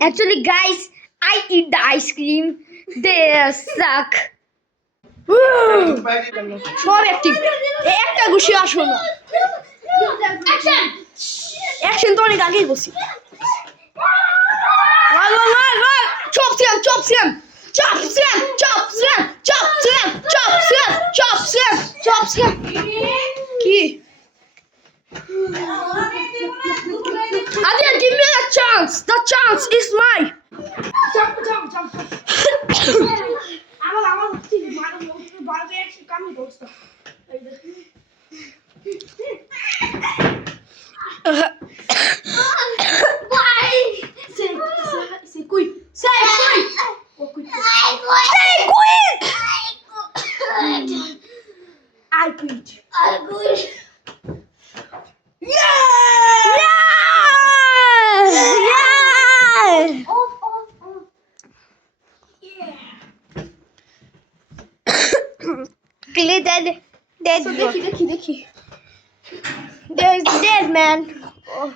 Actually, guys, I eat the ice cream. They suck. সব অ্যাক্টিং একটা ঘুষি আসো না অ্যাকশন তো অনেক আগেই বসি চপ সিয়াম চপ সিয়াম চপ সিয়াম চপ সিয়াম চপ সিয়াম চপ সিয়াম চপ সিয়াম চপ সিয়াম কি Adil, give me a chance. The chance is mine. Jump. আমার ঠিক বারবার একটু কামি করছ Why? Say quick. Say quick. I quit. Really dead. So দেখি There's dead man. Oh.